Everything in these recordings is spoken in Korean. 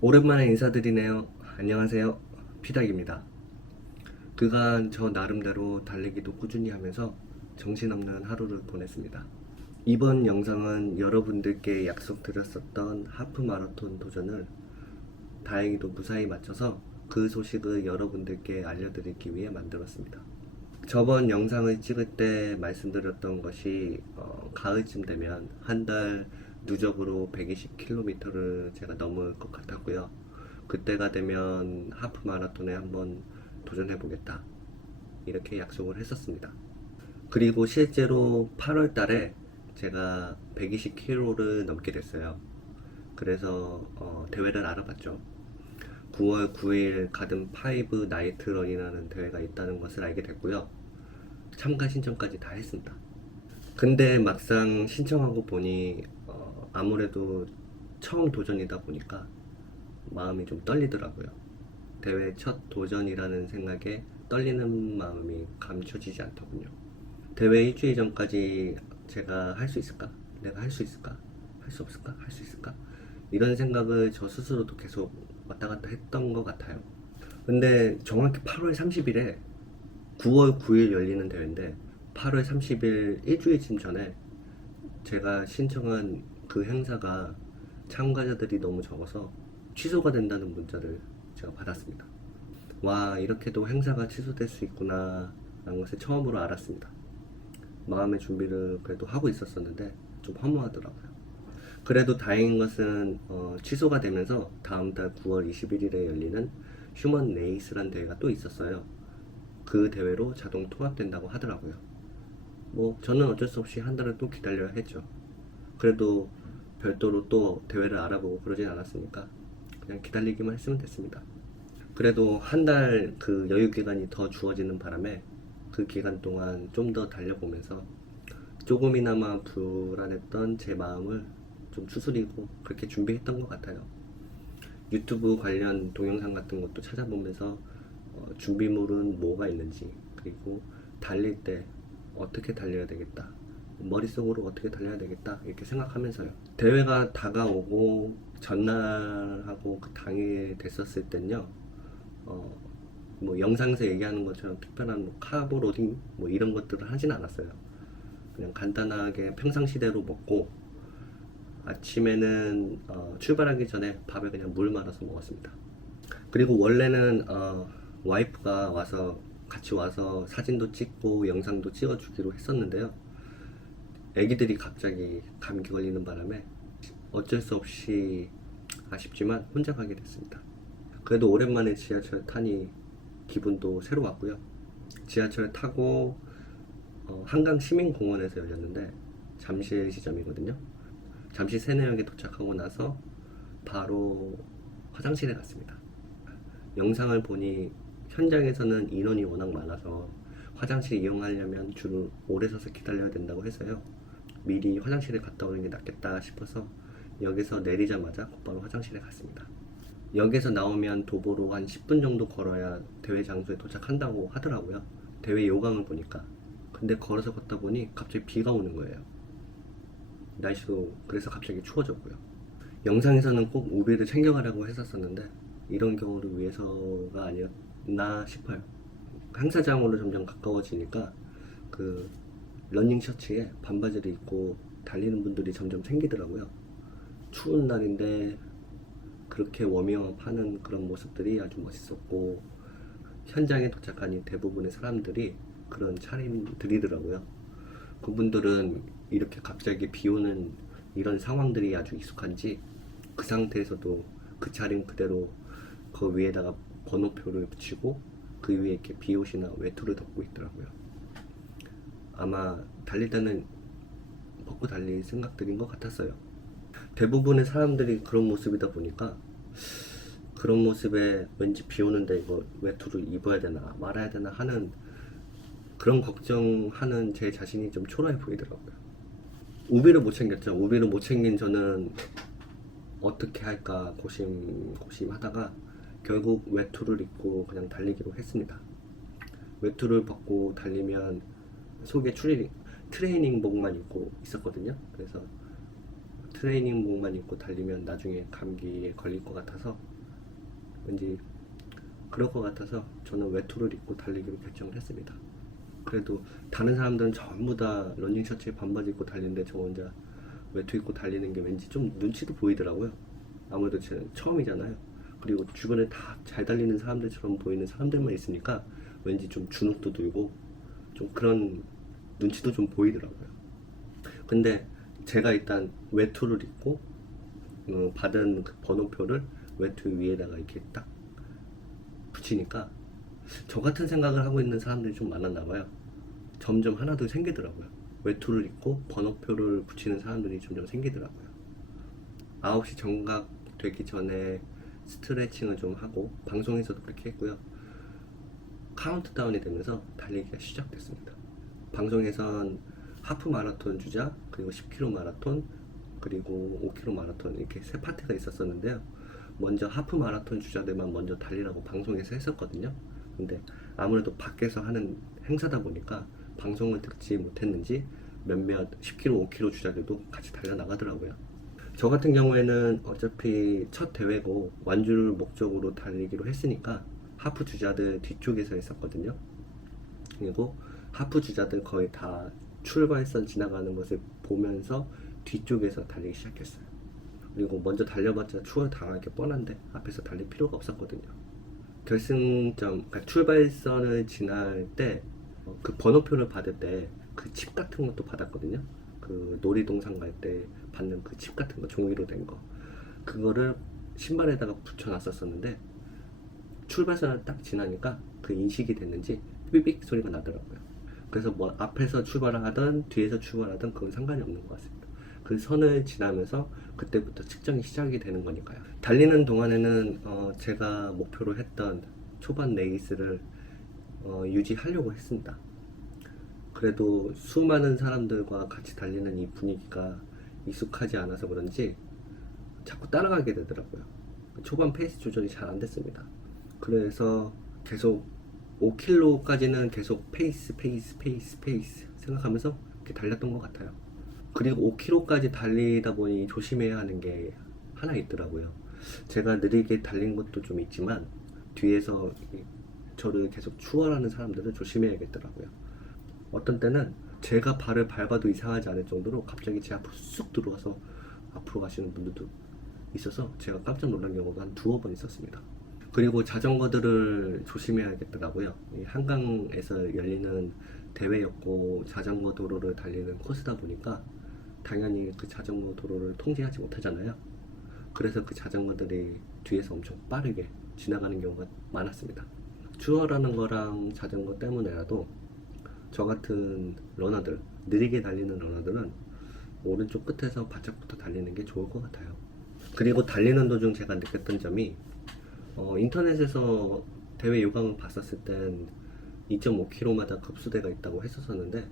오랜만에 인사드리네요. 안녕하세요. 피닥입니다. 그간 저 나름대로 달리기도 꾸준히 하면서 정신없는 하루를 보냈습니다. 이번 영상은 여러분들께 약속드렸었던 하프 마라톤 도전을 다행히도 무사히 마쳐서 그 소식을 여러분들께 알려드리기 위해 만들었습니다. 저번 영상을 찍을 때 말씀드렸던 것이 가을쯤 되면 한 달 누적으로 120km를 제가 넘을 것 같았고요. 그때가 되면 하프 마라톤에 한번 도전해 보겠다, 이렇게 약속을 했었습니다. 그리고 실제로 8월 달에 제가 120km를 넘게 됐어요. 그래서 대회를 알아봤죠. 9월 9일 가든 5 나이트 런이라는 대회가 있다는 것을 알게 됐고요. 참가 신청까지 다 했습니다. 근데 막상 신청하고 보니 아무래도 처음 도전이다 보니까 마음이 좀 떨리더라고요. 대회 첫 도전이라는 생각에 떨리는 마음이 감춰지지 않더군요. 대회 일주일 전까지 제가 할 수 있을까? 내가 할 수 있을까? 할 수 없을까? 할 수 있을까? 이런 생각을 저 스스로도 계속 왔다 갔다 했던 것 같아요. 근데 정확히 8월 30일에 9월 9일 열리는 대회인데 8월 30일 일주일쯤 전에 제가 신청한 그 행사가 참가자들이 너무 적어서 취소가 된다는 문자를 제가 받았습니다. 와, 이렇게도 행사가 취소될 수 있구나 라는 것을 처음으로 알았습니다. 마음의 준비를 그래도 하고 있었었는데 좀 허무하더라고요. 그래도 다행인 것은 취소가 되면서 다음 달 9월 21일에 열리는 휴먼 레이스란 대회가 또 있었어요. 그 대회로 자동 통합된다고 하더라고요. 뭐 저는 어쩔 수 없이 한 달을 또 기다려야 했죠. 그래도 별도로 또 대회를 알아보고 그러진 않았으니까 그냥 기다리기만 했으면 됐습니다. 그래도 한 달 그 여유 기간이 더 주어지는 바람에 그 기간 동안 좀 더 달려보면서 조금이나마 불안했던 제 마음을 좀 추스리고 그렇게 준비했던 것 같아요. 유튜브 관련 동영상 같은 것도 찾아보면서 준비물은 뭐가 있는지, 그리고 달릴 때 어떻게 달려야 되겠다, 머릿속으로 어떻게 달려야 되겠다, 이렇게 생각하면서요. 대회가 다가오고 전날하고 그 당일 됐었을 땐요, 뭐 영상에서 얘기하는 것처럼 특별한 뭐 카보 로딩 뭐 이런 것들을 하진 않았어요. 그냥 간단하게 평상시대로 먹고 아침에는 출발하기 전에 밥에 그냥 물 말아서 먹었습니다. 그리고 원래는 와이프가 와서 같이 와서 사진도 찍고 영상도 찍어주기로 했었는데요. 애기들이 갑자기 감기 걸리는 바람에 어쩔 수 없이 아쉽지만 혼자 가게 됐습니다. 그래도 오랜만에 지하철 타니 기분도 새로웠고요. 지하철 타고 한강 시민공원에서 열렸는데 잠실 시점이거든요. 잠시 세내역에 도착하고 나서 바로 화장실에 갔습니다. 영상을 보니 현장에서는 인원이 워낙 많아서 화장실 이용하려면 줄을 오래 서서 기다려야 된다고 해서요. 미리 화장실에 갔다 오는 게 낫겠다 싶어서 역에서 내리자마자 곧바로 화장실에 갔습니다. 역에서 나오면 도보로 한 10분 정도 걸어야 대회 장소에 도착한다고 하더라고요. 대회 요강을 보니까. 근데 걸어서 걷다 보니 갑자기 비가 오는 거예요. 날씨도 그래서 갑자기 추워졌고요. 영상에서는 꼭 우비를 챙겨가라고 했었었는데 이런 경우를 위해서가 아니었나 싶어요. 행사장으로 점점 가까워지니까 그 러닝 셔츠에 반바지를 입고 달리는 분들이 점점 생기더라고요. 추운 날인데 그렇게 워밍업 하는 그런 모습들이 아주 멋있었고, 현장에 도착하니 대부분의 사람들이 그런 차림들이더라고요. 그분들은 이렇게 갑자기 비 오는 이런 상황들이 아주 익숙한지 그 상태에서도 그 차림 그대로 그 위에다가 번호표를 붙이고 그 위에 이렇게 비옷이나 외투를 덮고 있더라고요. 아마 달릴 때는 벗고 달릴 생각들인 것 같았어요. 대부분의 사람들이 그런 모습이다 보니까 그런 모습에 왠지 비 오는데 이거 외투를 입어야 되나 말아야 되나 하는 그런 걱정하는 제 자신이 좀 초라해 보이더라고요. 우비를 못 챙겼죠. 우비를 못 챙긴 저는 어떻게 할까 고심 하다가 결국 외투를 입고 그냥 달리기로 했습니다. 외투를 벗고 달리면 속에 트레이닝복만 입고 있었거든요. 그래서 트레이닝복만 입고 달리면 나중에 감기에 걸릴 것 같아서 왠지 그럴 것 같아서 저는 외투를 입고 달리기로 결정을 했습니다. 그래도 다른 사람들은 전부 다 러닝 셔츠에 반바지 입고 달리는데 저 혼자 외투 입고 달리는 게 왠지 좀 눈치도 보이더라고요. 아무래도 제가 처음이잖아요. 그리고 주변에 다 잘 달리는 사람들처럼 보이는 사람들만 있으니까 왠지 좀 주눅도 들고 좀 그런 눈치도 좀 보이더라고요. 근데 제가 일단 외투를 입고 받은 그 번호표를 외투 위에다가 이렇게 딱 붙이니까 저 같은 생각을 하고 있는 사람들이 좀 많았나 봐요. 점점 하나둘 생기더라고요. 외투를 입고 번호표를 붙이는 사람들이 점점 생기더라고요. 9시 정각 되기 전에 스트레칭을 좀 하고 방송에서도 그렇게 했고요. 카운트다운이 되면서 달리기가 시작됐습니다. 방송에선 하프 마라톤 주자, 그리고 10km 마라톤, 그리고 5km 마라톤 이렇게 세 파트가 있었었는데요. 먼저 하프 마라톤 주자들만 먼저 달리라고 방송에서 했었거든요. 근데 아무래도 밖에서 하는 행사다 보니까 방송을 듣지 못했는지 몇몇 10km, 5km 주자들도 같이 달려나가더라고요. 저 같은 경우에는 어차피 첫 대회고 완주를 목적으로 달리기로 했으니까 하프 주자들 뒤쪽에서 했었거든요. 그리고 하프 주자들 거의 다 출발선 지나가는 것을 보면서 뒤쪽에서 달리기 시작했어요. 그리고 먼저 달려봤자 추월 당할 게 뻔한데 앞에서 달릴 필요가 없었거든요. 결승점, 그러니까 출발선을 지날 때 그 번호표를 받을 때 그 칩 같은 것도 받았거든요. 그 놀이동산 갈 때 받는 그 칩 같은 거, 종이로 된 거, 그거를 신발에다가 붙여놨었었는데 출발선을 딱 지나니까 그 인식이 됐는지 삐빅 소리가 나더라고요. 그래서 뭐 앞에서 출발을 하든 뒤에서 출발하든 그건 상관이 없는 것 같습니다. 그 선을 지나면서 그때부터 측정이 시작이 되는 거니까요. 달리는 동안에는 제가 목표로 했던 초반 레이스를 유지하려고 했습니다. 그래도 수많은 사람들과 같이 달리는 이 분위기가 익숙하지 않아서 그런지 자꾸 따라가게 되더라고요. 초반 페이스 조절이 잘 안 됐습니다. 그래서 계속 5km까지는 계속 페이스 생각하면서 이렇게 달렸던 것 같아요. 그리고 5km까지 달리다 보니 조심해야 하는 게 하나 있더라고요. 제가 느리게 달린 것도 좀 있지만 뒤에서 저를 계속 추월하는 사람들을 조심해야겠더라고요. 어떤 때는 제가 발을 밟아도 이상하지 않을 정도로 갑자기 제 앞으로 쑥 들어와서 앞으로 가시는 분들도 있어서 제가 깜짝 놀란 경우가 한 두어 번 있었습니다. 그리고 자전거들을 조심해야겠더라고요. 이 한강에서 열리는 대회였고 자전거 도로를 달리는 코스다 보니까 당연히 그 자전거 도로를 통제하지 못하잖아요. 그래서 그 자전거들이 뒤에서 엄청 빠르게 지나가는 경우가 많았습니다. 추월하는 거랑 자전거 때문에라도 저 같은 러너들, 느리게 달리는 러너들은 오른쪽 끝에서 바짝부터 달리는 게 좋을 것 같아요. 그리고 달리는 도중 제가 느꼈던 점이 인터넷에서 대회 요강을 봤었을 땐 2.5km마다 급수대가 있다고 했었었는데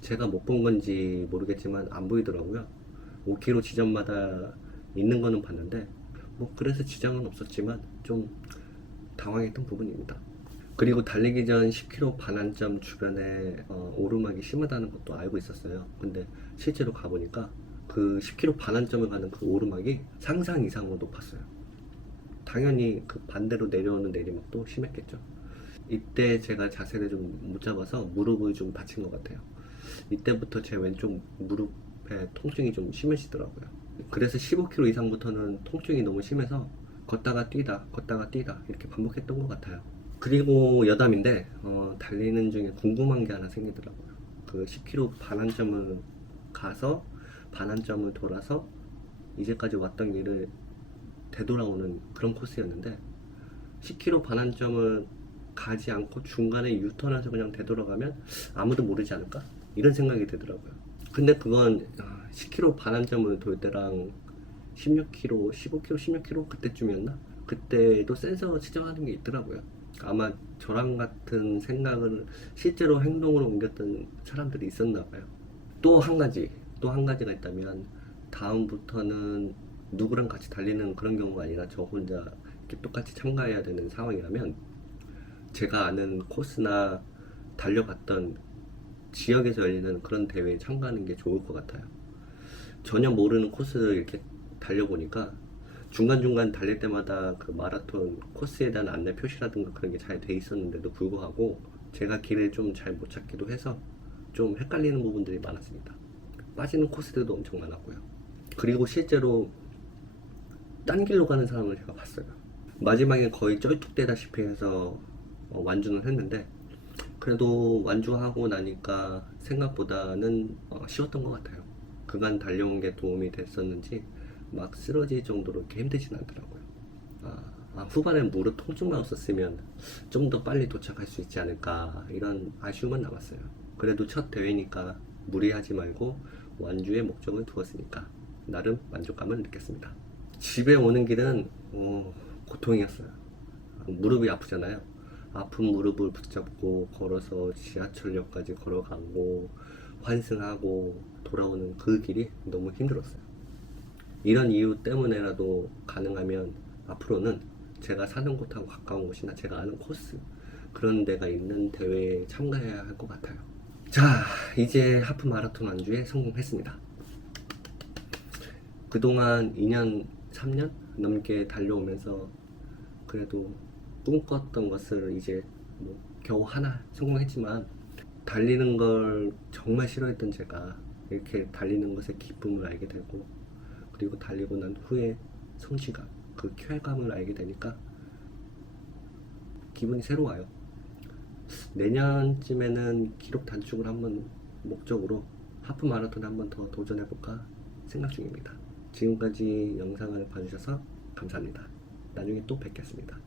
제가 못 본 건지 모르겠지만 안 보이더라고요. 5km 지점마다 있는 거는 봤는데 뭐 그래서 지장은 없었지만 좀 당황했던 부분입니다. 그리고 달리기 전 10km 반환점 주변에 오르막이 심하다는 것도 알고 있었어요. 근데 실제로 가보니까 그 10km 반환점을 가는 그 오르막이 상상 이상으로 높았어요. 당연히 그 반대로 내려오는 내리막도 심했겠죠. 이때 제가 자세를 좀 못 잡아서 무릎을 좀 다친 것 같아요. 이때부터 제 왼쪽 무릎에 통증이 좀 심해지더라고요. 그래서 15km 이상부터는 통증이 너무 심해서 걷다가 뛰다 이렇게 반복했던 것 같아요. 그리고 여담인데 달리는 중에 궁금한 게 하나 생기더라고요. 그 10km 반환점을 가서 반환점을 돌아서 이제까지 왔던 길을 되돌아오는 그런 코스였는데 10km 반환점을 가지 않고 중간에 유턴해서 그냥 되돌아가면 아무도 모르지 않을까? 이런 생각이 들더라고요. 근데 그건 10km 반환점을 돌 때랑 16km, 15km, 16km 그때쯤이었나? 그때도 센서 측정하는 게 있더라고요. 아마 저랑 같은 생각을 실제로 행동으로 옮겼던 사람들이 있었나 봐요. 또 한 가지가 있다면 다음부터는 누구랑 같이 달리는 그런 경우가 아니라 저 혼자 이렇게 똑같이 참가해야 되는 상황이라면 제가 아는 코스나 달려갔던 지역에서 열리는 그런 대회에 참가하는 게 좋을 것 같아요. 전혀 모르는 코스를 이렇게 달려보니까 중간중간 달릴 때마다 그 마라톤 코스에 대한 안내 표시라든가 그런 게 잘 돼 있었는데도 불구하고 제가 길을 좀 잘 못 찾기도 해서 좀 헷갈리는 부분들이 많았습니다. 빠지는 코스들도 엄청 많았고요. 그리고 실제로 딴 길로 가는 사람을 제가 봤어요. 마지막에 거의 쩔뚝대다시피 해서 완주는 했는데 그래도 완주하고 나니까 생각보다는 쉬웠던 것 같아요. 그간 달려온 게 도움이 됐었는지 막 쓰러질 정도로 이렇게 힘들진 않더라고요. 후반에 무릎 통증만 없었으면 좀 더 빨리 도착할 수 있지 않을까 이런 아쉬움은 남았어요. 그래도 첫 대회니까 무리하지 말고 완주의 목적을 두었으니까 나름 만족감을 느꼈습니다. 집에 오는 길은 고통이었어요. 무릎이 아프잖아요. 아픈 무릎을 붙잡고 걸어서 지하철역까지 걸어가고 환승하고 돌아오는 그 길이 너무 힘들었어요. 이런 이유 때문에라도 가능하면 앞으로는 제가 사는 곳하고 가까운 곳이나 제가 아는 코스 그런 데가 있는 대회에 참가해야 할 것 같아요. 자, 이제 하프 마라톤 완주에 성공했습니다. 그동안 2년, 3년 넘게 달려오면서 그래도 꿈꿨던 것을 이제 뭐 겨우 하나 성공했지만 달리는 걸 정말 싫어했던 제가 이렇게 달리는 것의 기쁨을 알게 되고 그리고 달리고 난 후에 성취감, 그 쾌감을 알게 되니까 기분이 새로워요. 내년쯤에는 기록 단축을 한번 목적으로 하프 마라톤 한번 더 도전해볼까 생각 중입니다. 지금까지 영상을 봐주셔서 감사합니다. 나중에 또 뵙겠습니다.